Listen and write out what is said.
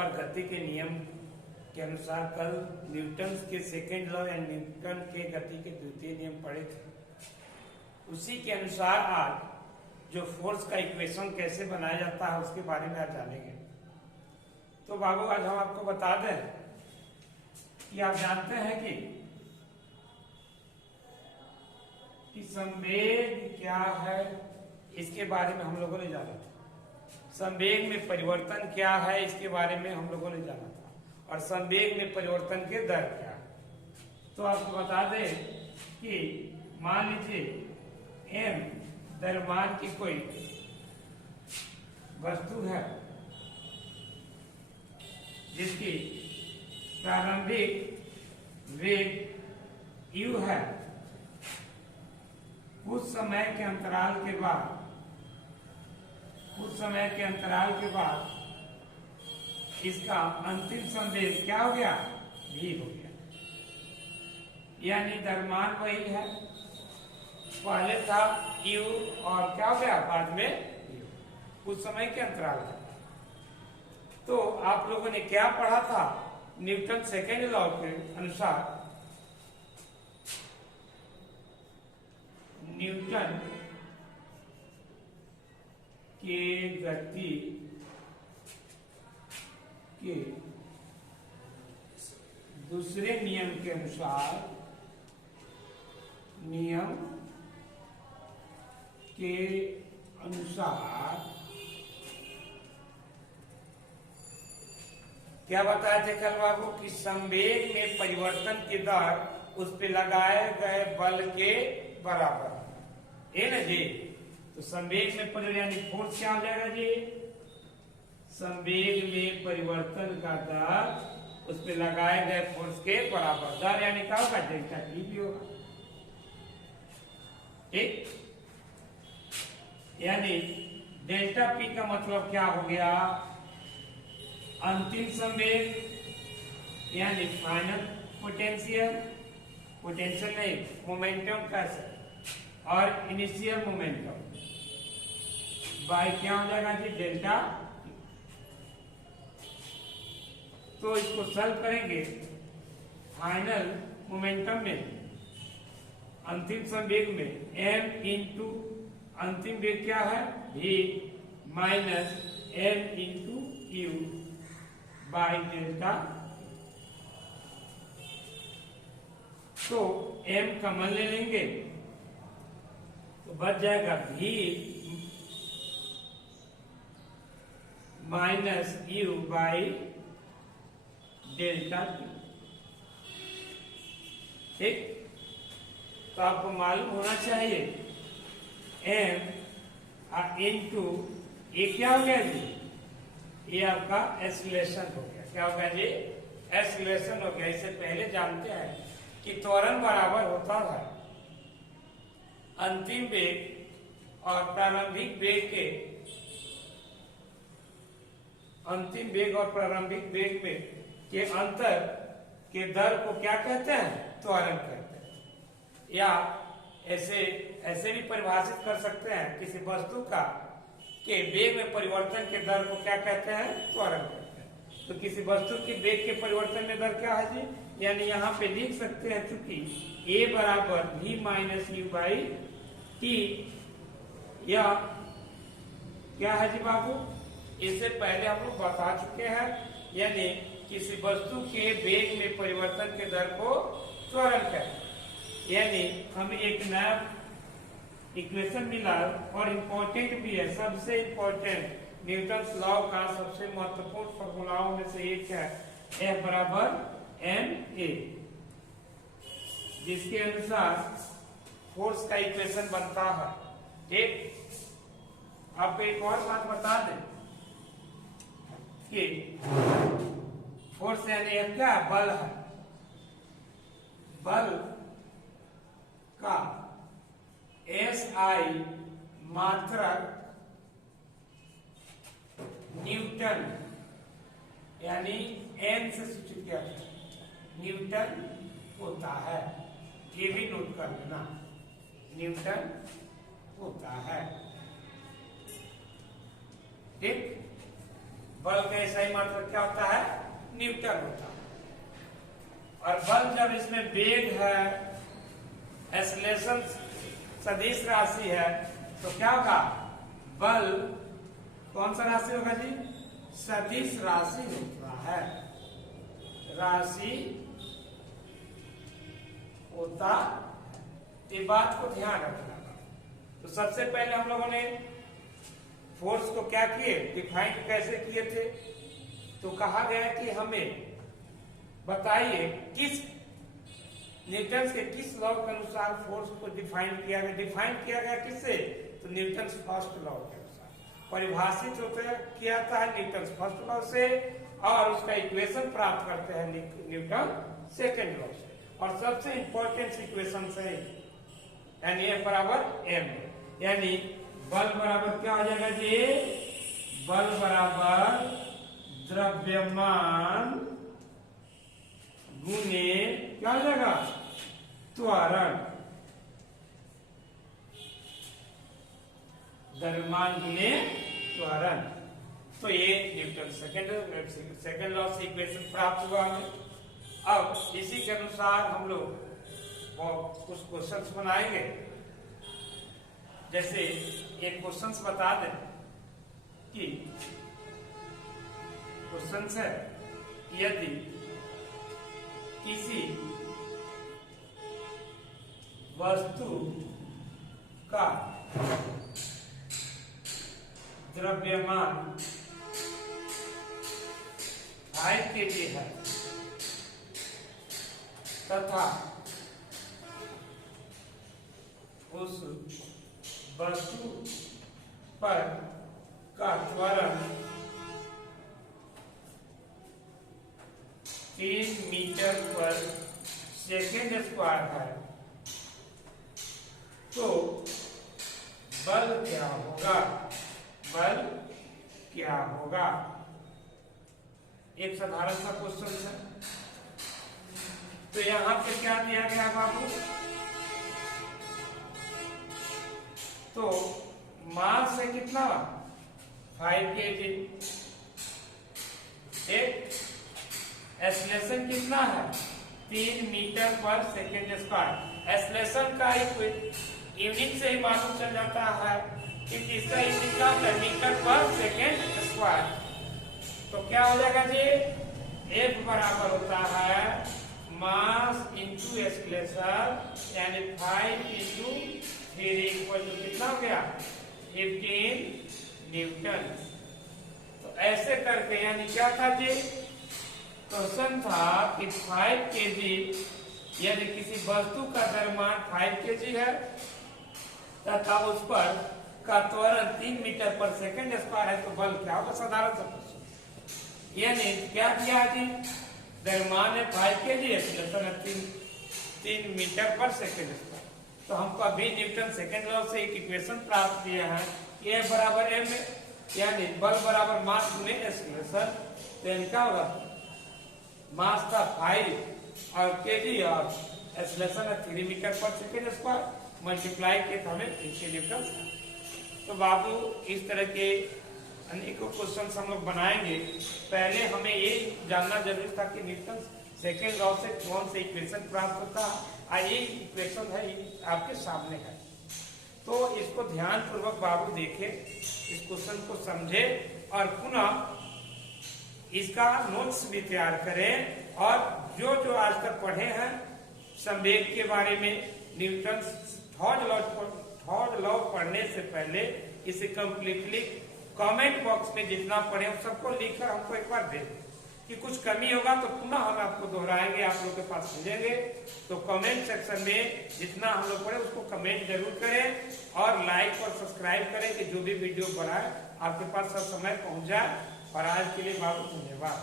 और गति के नियम के अनुसार कल न्यूटन के सेकेंड लॉ या न्यूटन के गति के द्वितीय नियम पढ़े थे, उसी के अनुसार आज जो फोर्स का इक्वेशन कैसे बनाया जाता है उसके बारे में आज जानेंगे। तो बाबू आज हम आपको बता दें कि आप जानते हैं कि संवेग क्या है, इसके बारे में हम लोगों ने जाना था। संवेग में परिवर्तन क्या है, इसके बारे में हम लोगों ने जाना था, और संवेग में परिवर्तन के दर क्या है। तो आपको बता दें कि मान लीजिए m द्रव्यमान की कोई वस्तु है जिसकी प्रारंभिक वेग u है, कुछ समय के अंतराल के बाद इसका अंतिम संवेग क्या हो गया, v हो गया। यानी द्रव्यमान वही है, पहले था u और क्या हो गया बाद में v, कुछ समय के अंतराल है। तो आप लोगों ने क्या पढ़ा था, न्यूटन सेकेंड लॉ के अनुसार न्यूटन के गति के दूसरे नियम के अनुसार क्या बताए थे कल बाबू कि संवेग में परिवर्तन की दर उस पे लगाए गए बल के बराबर है ना जी। तो संवेग में परिवर्तन यानी फोर्स क्या हो जाएगा जी, संवेग में परिवर्तन का दर उस पे लगाए गए फोर्स के बराबर। दर यानी क्या होगा, डेल्टा टी भी होगा, ठीक। यानी डेल्टा पी का मतलब क्या हो गया, अंतिम संवेग यानी फाइनल पोटेंशियल नहीं मोमेंटम का, और इनिशियल मोमेंटम बाय क्या हो जाएगा जी, डेल्टा। तो इसको सॉल्व करेंगे, फाइनल मोमेंटम में अंतिम संवेग में m इंटू अंतिम वेग क्या है v minus m into u by delta. तो m कॉमन ले लेंगे तो बच जाएगा v minus u by delta T, ठीक। तो आपको मालूम होना चाहिए m इंटू ये क्या हो गया जी, ये आपका एक्सीलरेशन हो गया। क्या हो गया जी, एक्सीलरेशन हो गया। इससे पहले जानते हैं कि त्वरण बराबर होता है अंतिम वेग और प्रारंभिक वेग में के अंतर के दर को क्या कहते हैं, त्वरण कहते हैं। या ऐसे भी परिभाषित कर सकते हैं, किसी वस्तु का के वेग में परिवर्तन के दर को क्या कहते हैं, त्वरण कहते हैं। तो किसी वस्तु की वेग के परिवर्तन में दर क्या है जी, यानी यहाँ पे लिख सकते हैं चूंकि a बराबर v minus you by T, या क्या है जी बाबू, इससे पहले हम लोग बता चुके हैं। यानी किसी वस्तु के वेग में परिवर्तन के दर को त्वरण कहते हैं। यानी हमें एक नया इक्वेशन मिला और इम्पोर्टेंट भी है, सबसे इम्पोर्टेंट न्यूटन लॉ का सबसे महत्वपूर्ण फॉर्मूलाओं में से एक है F बराबर ma, जिसके अनुसार फोर्स का इक्वेशन बनता है, ठीक। आपको एक और बात बता दें कि फोर्स यानी क्या बल है, बल का SI मात्रक न्यूटन यानी n से सूचित किया न्यूटन होता है। ये भी नोट कर लेना, न्यूटन होता है, ठीक। बल का सही मात्रा क्या होता है? न्यूटन होता है। और बल जब इसमें वेग है, एक्सेलरेशन सदिश राशि है, तो क्या होगा? बल कौन सा राशि होगा जी? सदिश राशि होता है, राशि होता। ये बात को ध्यान रखना। तो सबसे पहले हम लोगों ने फोर्स को क्या किए, डिफाइन कैसे किए थे? तो कहा गया कि हमें बताइए किस न्यूटन के किस लॉ के अनुसार फोर्स को डिफाइन किया गया। डिफाइन किया गया किससे? तो न्यूटन फर्स्ट लॉ के अनुसार परिभाषित होता किया था न्यूटन फर्स्ट लॉ से, और उसका इक्वेशन प्राप्त करते हैं न्यूटन सेकेंड लॉ से। और सबसे इंपॉर्टेंट इक्वेशन है यानी F बराबर m, यानी बल बराबर क्या हो जाएगा जी? बल बराबर द्रव्यमान गुने क्या हो जाएगा? त्वरण। द्रव्यमान गुने त्वरण। तो ये न्यूटन सेकेंड लॉ से इक्वेशन प्राप्त हुआ हमें। अब इसी के अनुसार हम लोग कुछ क्वेश्चंस बनाएंगे। जैसे एक क्वेश्चंस बता दें कि क्वेश्चंस है, यदि किसी वस्तु का द्रव्यमान 5 kg है तथा उस वस्तु पर का त्वरण 3 मीटर पर सेकेंड स्क्वायर है, तो बल क्या होगा? बल क्या होगा? एक साधारण सा क्वेश्चन है। तो यहां पे क्या दिया गया बाबू? तो मास है कितना? 5 kg। एक एक्सेलरेशन कितना है? 3 मीटर पर सेकेंड स्क्वायर। एक्सेलरेशन का यूनिट से ही मालूम चल जाता है कि इसका यूनिट क्या है? मीटर पर सेकेंड स्क्वायर। तो क्या हो जाएगा जी? F बराबर होता है मास इंटू एक्सेलरेशन, यानी 5 इंटू 3 इक्वल टू कितना हो गया? 15 न्यूटन। तो ऐसे करके यानी क्या था जी? क्वेश्चन था कि 5 kg, यदि किसी वस्तु का द्रव्यमान 5 kg है तथा उस पर का त्वरण 3 मीटर पर सेकेंड स्क्वायर है, तो बल क्या होगा? साधारण सा क्वेश्चन। यानी क्या किया जी? द्रव्यमान है 5 kg, एक्सेलरेशन है 3 मीटर पर सेकेंड स्क्वायर। तो हमको अभी न्यूटन सेकेंड लॉ से एक इक्वेशन प्राप्त किया है, ये बराबर m, यानी बल बराबर मास गुने एक्सेलरेशन। तो यानी क्या होगा? मास था 5 और kg और एक्सेलरेशन है 3 मीटर पर सेकेंड स्क्वायर, मल्टीप्लाई किए तो हमें 3 न्यूटन। तो बाबू इस तरह के अनेकों क्वेश्चन हम लोग बनाएंगे। पहले हमें ये जानना जरूरी था कि न्यूटन सेकेंड लॉ से कौन से इक्वेशन प्राप्त होता है। ये इक्वेशन है आपके सामने है, तो इसको ध्यान पूर्वक बाबू देखे, इस क्वेश्चन को समझे और पुनः इसका नोट्स भी तैयार करें। और जो आज तक पढ़े हैं संवेग के बारे में, न्यूटन थर्ड लॉ पढ़ने से पहले इसे कंप्लीटली कमेंट बॉक्स में जितना पढ़े उन सबको लिखकर हमको एक बार भेज कि कुछ कमी होगा तो पुनः हम आपको दोहराएंगे, आप लोग के पास भेजेंगे। तो कमेंट सेक्शन में जितना हम लोग पढ़े उसको कमेंट जरूर करें और लाइक और सब्सक्राइब करें कि जो भी वीडियो बनाए आपके पास सब समय पहुंच जाए। और आज के लिए बाबू धन्यवाद।